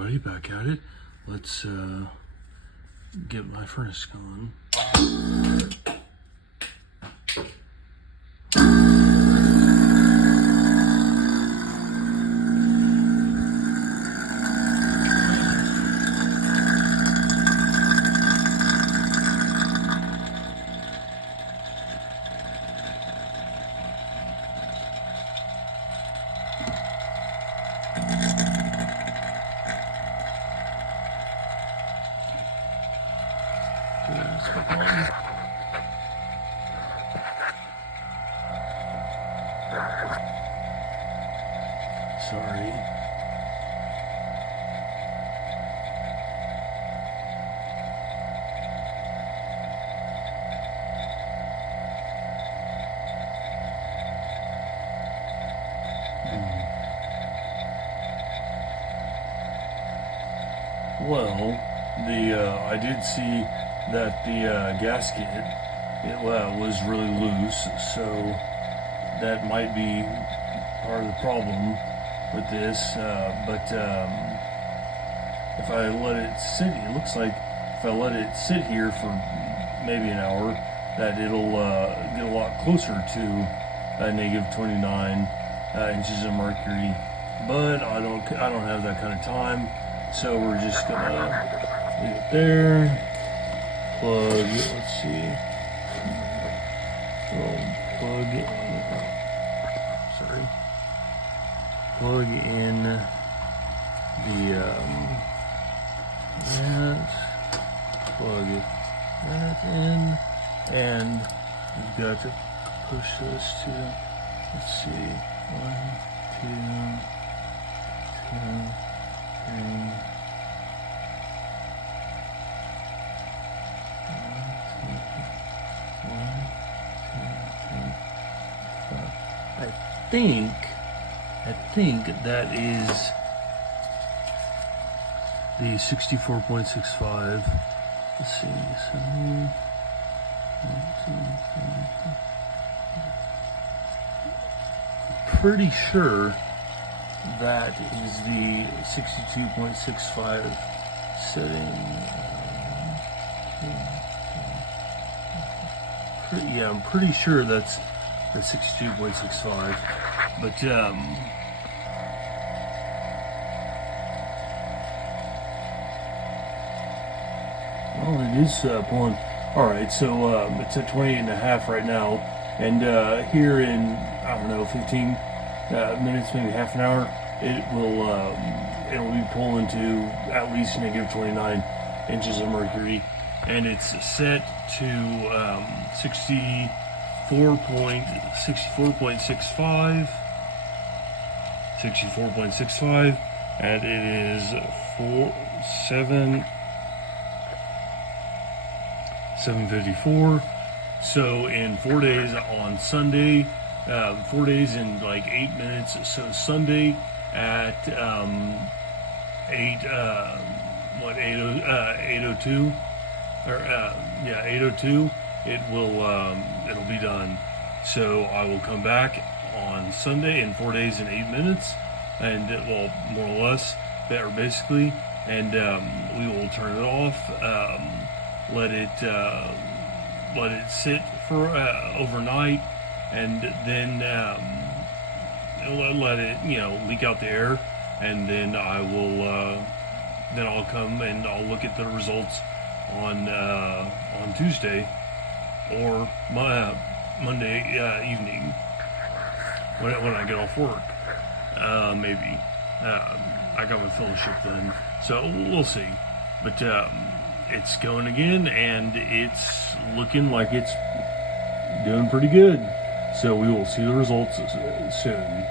everybody, back at it. Let's get my furnace going. Sorry. Well, I did see that the gasket was really loose, so that might be part of the problem with this. But if I let it sit, it looks like if I let it sit here for maybe an hour, that it'll get a lot closer to negative 29 inches of mercury. But I don't have that kind of time. So we're just gonna leave it there. Plug, let's see. Plug it in. Sorry. Plug in that. Plug that in. And we've got to push this to, let's see. 1, 2, 3. I think that is the 64.65. Let's see. Pretty sure that is the 62.65 setting. Yeah, I'm pretty sure that's the 62.65. But well, it is pulling. All right, so it's at 28.5 right now, and here in, I don't know, 15 minutes, maybe half an hour, it'll be pulling to at least negative 29 inches of mercury, and it's set to 64.65, and it is 7:54. So in 4 days on Sunday, 4 days in like 8 minutes. So Sunday at 8:02 or 8:02. It'll be done. So I will come back on Sunday in 4 days and 8 minutes, and well, more or less, or basically, and we will turn it off. Let it sit for overnight, and then let it leak out the air, and then I'll come and I'll look at the results on Tuesday or Monday evening when I get off work. Maybe I got my fellowship then, so we'll see. But it's going again, and it's looking like it's doing pretty good. So we will see the results soon.